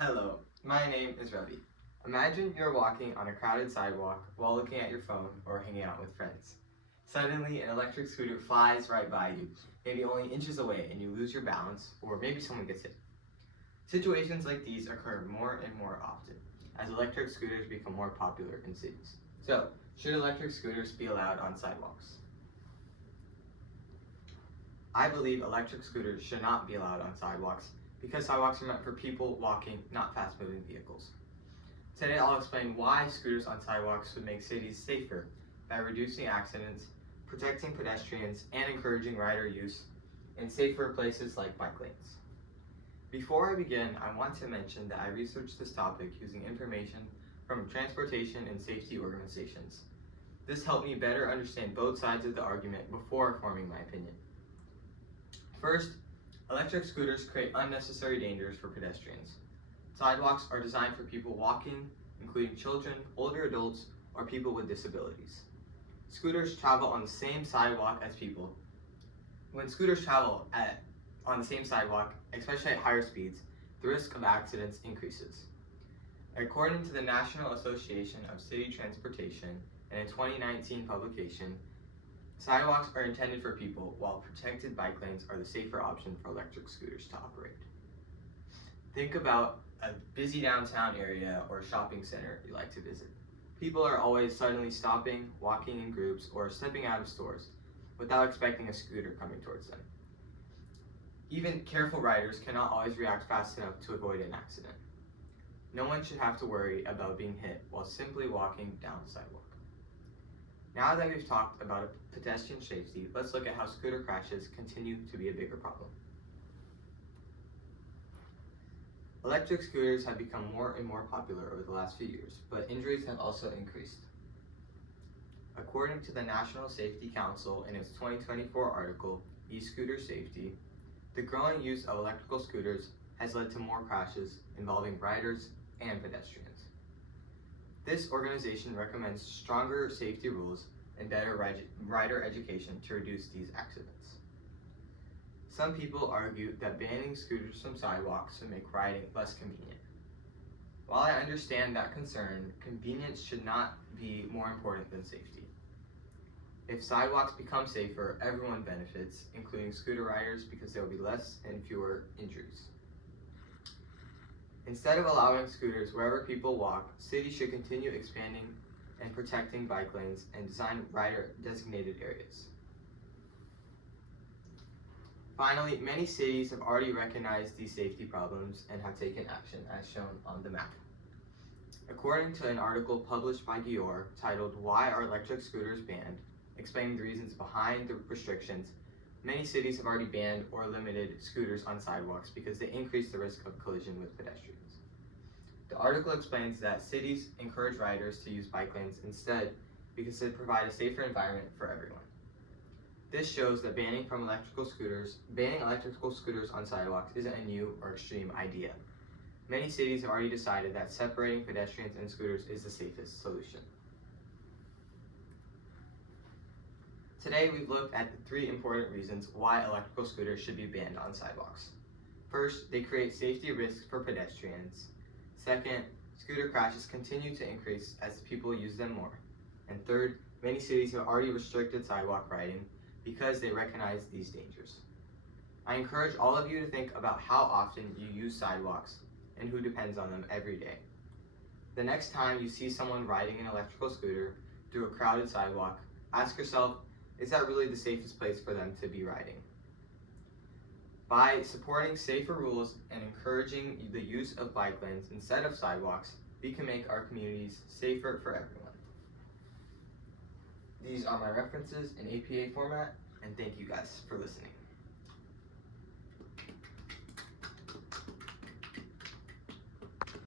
Hello, my name is Ravi. Imagine you're walking on a crowded sidewalk while looking at your phone or hanging out with friends. Suddenly, an electric scooter flies right by you, maybe only inches away, and you lose your balance, or maybe someone gets hit. Situations like these occur more and more often as electric scooters become more popular in cities. So, should electric scooters be allowed on sidewalks? I believe electric scooters should not be allowed on sidewalks because sidewalks are meant for people walking, not fast-moving vehicles. Today I'll explain why scooters on sidewalks would make cities safer by reducing accidents, protecting pedestrians, and encouraging rider use in safer places like bike lanes. Before I begin, I want to mention that I researched this topic using information from transportation and safety organizations. This helped me better understand both sides of the argument before forming my opinion. First, electric scooters create unnecessary dangers for pedestrians. Sidewalks are designed for people walking, including children, older adults, or people with disabilities. Scooters travel on the same sidewalk as people. When scooters travel on the same sidewalk, especially at higher speeds, the risk of accidents increases. According to the National Association of City Transportation in a 2019 publication, sidewalks are intended for people, while protected bike lanes are the safer option for electric scooters to operate. Think about a busy downtown area or shopping center you like to visit. People are always suddenly stopping, walking in groups, or stepping out of stores without expecting a scooter coming towards them. Even careful riders cannot always react fast enough to avoid an accident. No one should have to worry about being hit while simply walking down the sidewalk. Now that we've talked about pedestrian safety, let's look at how scooter crashes continue to be a bigger problem. Electric scooters have become more and more popular over the last few years, but injuries have also increased. According to the National Safety Council in its 2024 article, E-Scooter Safety, the growing use of electrical scooters has led to more crashes involving riders and pedestrians. This organization recommends stronger safety rules and better rider education to reduce these accidents. Some people argue that banning scooters from sidewalks would make riding less convenient. While I understand that concern, convenience should not be more important than safety. If sidewalks become safer, everyone benefits, including scooter riders, because there will be less and fewer injuries. Instead of allowing scooters wherever people walk, cities should continue expanding and protecting bike lanes and design rider-designated areas. Finally, many cities have already recognized these safety problems and have taken action, as shown on the map. According to an article published by Gior titled "Why Are Electric Scooters Banned?" explaining the reasons behind the restrictions, many cities have already banned or limited scooters on sidewalks because they increase the risk of collision with pedestrians. The article explains that cities encourage riders to use bike lanes instead because they provide a safer environment for everyone. This shows that banning electrical scooters on sidewalks isn't a new or extreme idea. Many cities have already decided that separating pedestrians and scooters is the safest solution. Today we've looked at the 3 important reasons why electrical scooters should be banned on sidewalks. First, they create safety risks for pedestrians. Second, scooter crashes continue to increase as people use them more. And third, many cities have already restricted sidewalk riding because they recognize these dangers. I encourage all of you to think about how often you use sidewalks and who depends on them every day. The next time you see someone riding an electrical scooter through a crowded sidewalk, ask yourself, is that really the safest place for them to be riding? By supporting safer rules and encouraging the use of bike lanes instead of sidewalks, we can make our communities safer for everyone. These are my references in APA format, and thank you guys for listening.